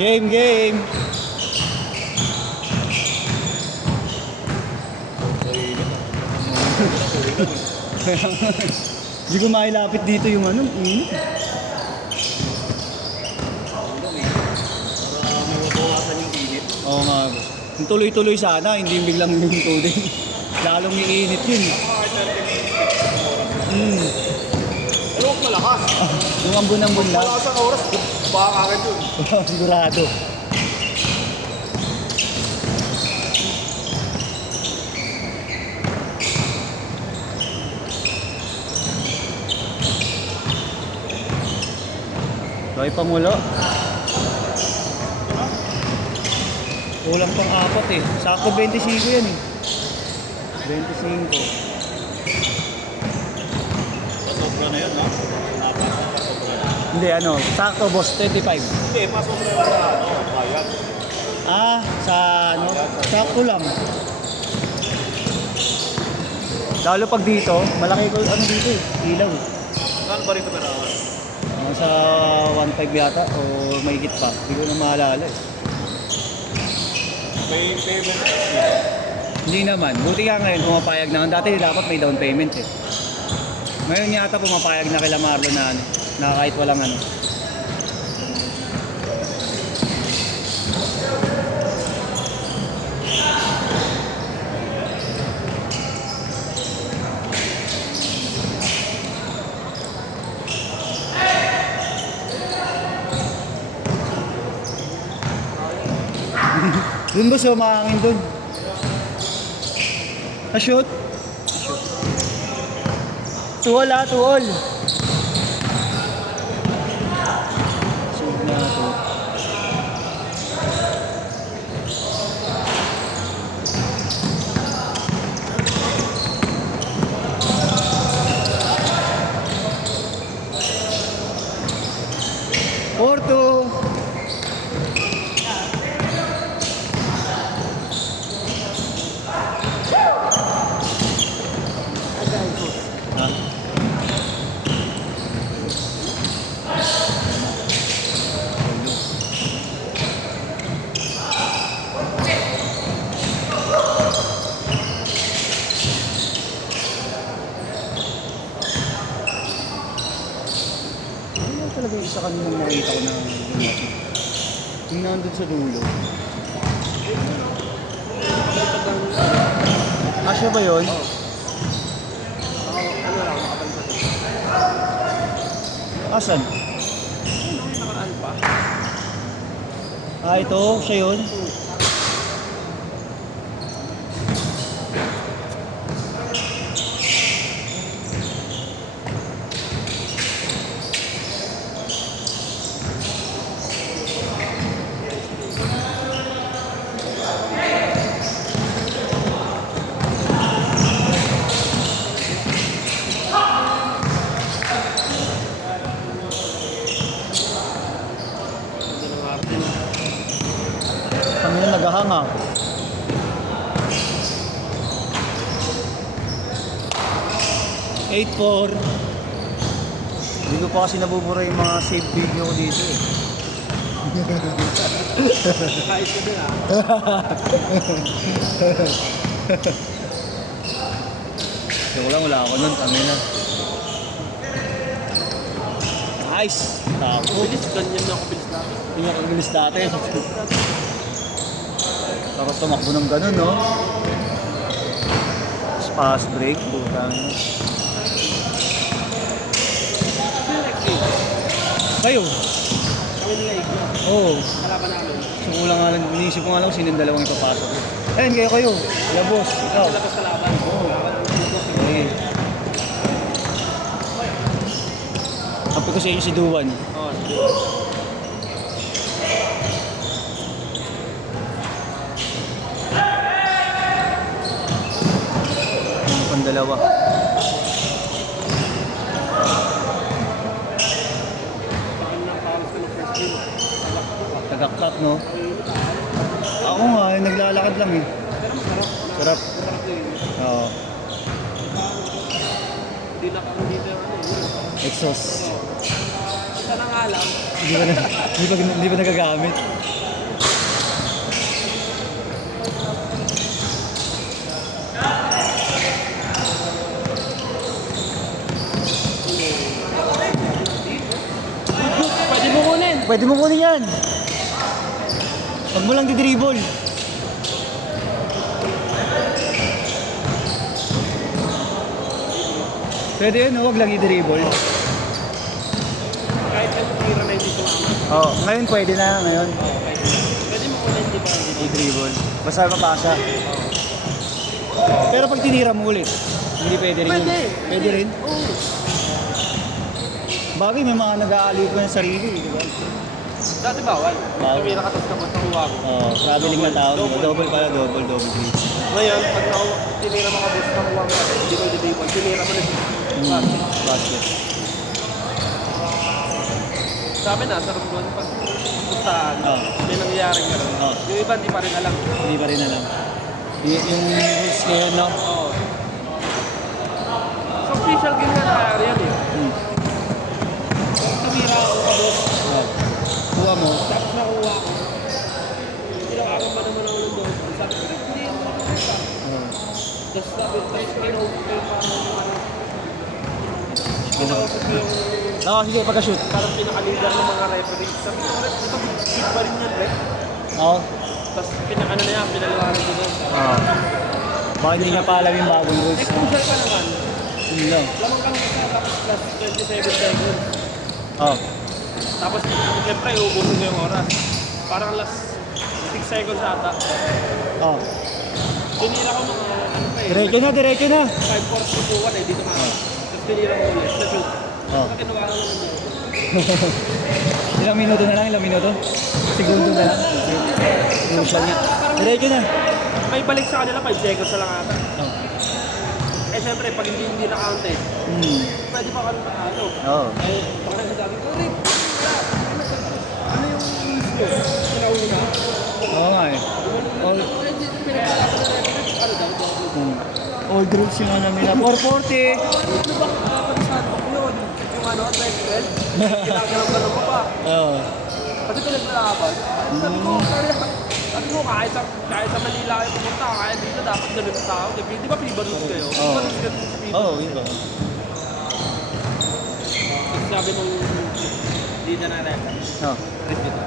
Game, game. Hindi ko mailapit dito yung ano, init. Para mabawasan yung init. Oo nga. Kung tuloy-tuloy sana, hindi yung biglang huminto din. Lalong iinit yun. Pero huwag malakas. Yung ambon-ambon lang. Malakas ang oras, baka agad yun. Sigurado. Kaya pangulo. Kulang pang 4 eh. Sakto 25 yan eh. 25. Pasobra na yun, no? Pasobra na. Hindi ano, sakto boss, 25. Hindi, pasobra na ano, bayad. Ah, sa ano, sakto lang. Lalo pag dito, malaki ko ano dito eh, ilaw. Saan ba rito perahan? Sa 1.5 yata o mahigit pa. Hindi ko na maalala eh. May payment. Hindi naman. Buti nga ngayon pumapayag na. Dati dapat may down payment eh. Ngayon yata pumapayag na kila Marlon na ano, na kahit walang ano. Dun ba sa makangin dun? Na-shoot? Tuol ah, tuol. Shoot na to. Porto. Talaga yung isa kanina nakita ko na yung nandun sa dulo. Asya ba yun? Ano lang, makabalik Asan? nakaraan pa. Ah, ito, siya yun. Kami na naghahanga. Eight four. Hindi ko pa kasi nabubura yung mga save video ko dito eh. Kahit ko din ah. Joke lang, wala ako nun. Kami na. Nice! Tapo. Bilis, ganyan na ako bilis natin. Hindi nga kagbilis dati. Tapos tumakbo ng ganun, no? Tapos fast break, butang. Kayo? Kami nila igla. Oo. Kalaban namin. So kulang nga lang, iniisip ko nga lang sinong dalawang ipapasok ko. Ayun, kayo. Yeah, boss. Ikaw. Labas kalaban. Oo. Okay. Kapi ko sa inyo si Duwan. Oo, sige. Yung pandalawa. Tagaktak, no? Ako nga, naglalakad lang eh. Sarap. Oo. Hindi na kami dito Exhaust. Isa na nga lang. Hindi ba nagagamit? Pwede mo kunin yan. Huwag mo lang di-dribble. Pwede yun, huwag lang i-dribble. Kahit yung tira na hindi tumama. Oh, ngayon pwede na, ngayon. Pwede mo ulit, di ba? I-dribble. Basta mapasa. Pero pag tinira mo ulit, hindi pwede rin yun. Pwede. Pwede rin. Oo. Bagay, may mga nag-aaliw pa ng sarili, di ba? Dati bawal. Bawal. Tumira ka tapos kapos na huwa ko. Oo, traveling na tao. Double pala, double grade. Ngayon, pag tinira mga boss na huwa ko, hindi ko i-dribble. Tinira mo na siya. Basket. Sabi na, sarap doon pag pustahan. Oo. May nangyayari nga rin. Oo. Yung iba, hindi pa rin alam. Hindi pa rin alam. Yung rules ngayon, no? Oo. So, official game na nangyayari yan eh. Hmm. Tumira ako ka boss. Oh. Kuha mo. Tapos nakuha ko. Tinawagan ba naman ako ng doon? Sabi ko, hindi yung mga pusta. Oh. Tapos sabi, tapos kinausap ko yung kinausap ko yung Oo, sige, pagka-shoot. parang pinaka-leader ng mga referee. Sabi ko, ito, hit pa rin yan, ref. Oo. Tapos pinaka-ano na yan, pinaliwanag ko doon. Oo. Baka hindi niya pa alam yung bagong rules. Next crucial pa naman. Yun lang. Lamang kang isa, tapos plus 27 seconds. Oo. Tapos, siyempre, uubusin ko yung oras. Parang last 6 seconds ata. Oo. Tinira ko mga, ano pa eh. Diretso na, diretso na. 5-4 tutukan eh, dito mga. Tapos tinira ko ulit, na-shoot. Oo. Bakit nawakan naman yun? Ilang minuto na lang, ilang minuto? Segundo na lang. Crucial niya. Diretso na. May balik sa kanila, 5 seconds na lang ata. Oo. Eh siyempre, pag hindi na-count eh, pwede pa kami makano. Oo. Eh, baka nagsasabi ko, Rick, ano yung rules nyo? Sinauli na? Oo nga eh. All, Pwede, pinagkakapan na referee, ano daw? old rules yung ano nila. 440. Ano ba, kapalisan ko yun? Yung ano, at 12, ginagalang ko pa. Oo. Kasi pinaglalaban. Sabi ko, kahit sa Manila kayo pumunta, kahit dito dapat ganun sa tao. Di ba pinibarus kayo? Oo. Pinibarus kayo sa people. Oo, yun ba? Tapos sabi nung leader na rin, Oo. respeto.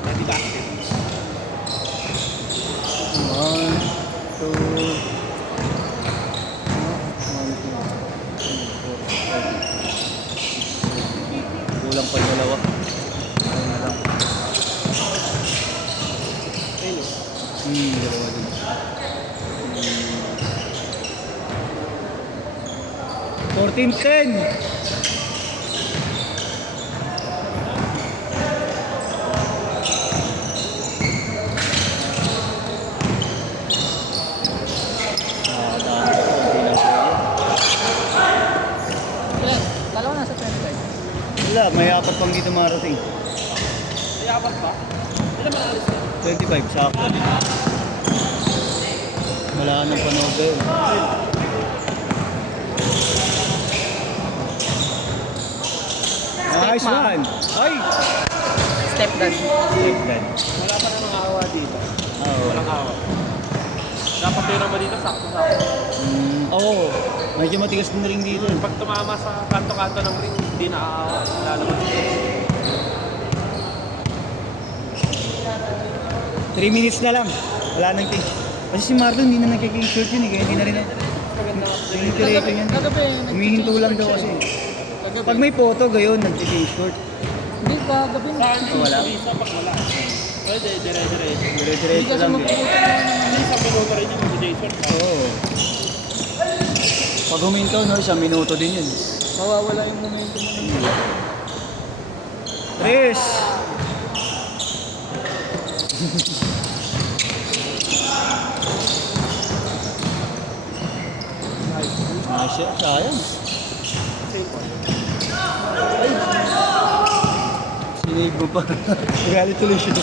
Di basket. 1, 2, kulang pa yung dalawa. Ayun na lang. Ayun o. Dalawa din. 14-10. Dalawa na sa 25. Wala, may apat pang dito marating. May apat ba? Ilan man alis ka? 25, sakto. Wala nang panood yun. Nice Step, one! Ay! Step dad. Step Wala pa namang awa dito. Oo. Walang awa. Dapat pera mo dito, sakto-sakto. Oo. Medyo matigas din ring dito. Pag tumama sa kanto-kanto ng ring, hindi na lalabas ito. 3 minutes na lang. Wala nang king. Kasi si Marlon hindi na nagkiking short yun eh. Kaya hindi na rin na. Yung diretso yan. Kagabi, Humihinto lang daw kasi. Kagabi. Pag may photo, gayon, nagkiking short. Hindi ba, gabi na. Saan Oh, wala. yung isa pag wala? Pwede, dire-diretso. Hindi Dire-diretso kasi lang. magpupunta na naman. Hindi, isang minuto rin yung mag-Jason. Oo. Pag huminto, no, 1 minuto din yun. Mawawala yung momentum mo ng Tres! Nice, sayang. Sinave mo pa. Galit tuloy siya.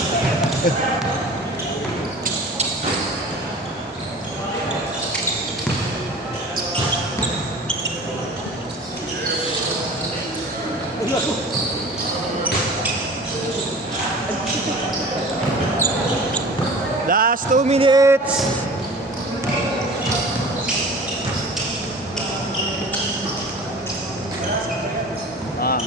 Last 2 minutes. Ah.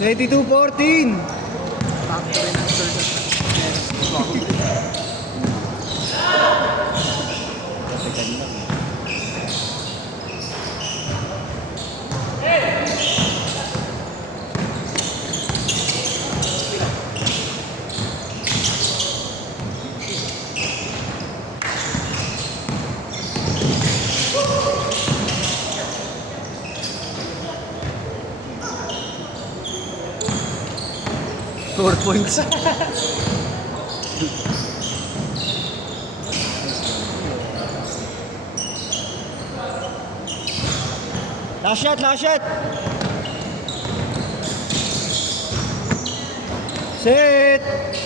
22-14. Factory ng sir. Four points. Last shot, last shot. Set.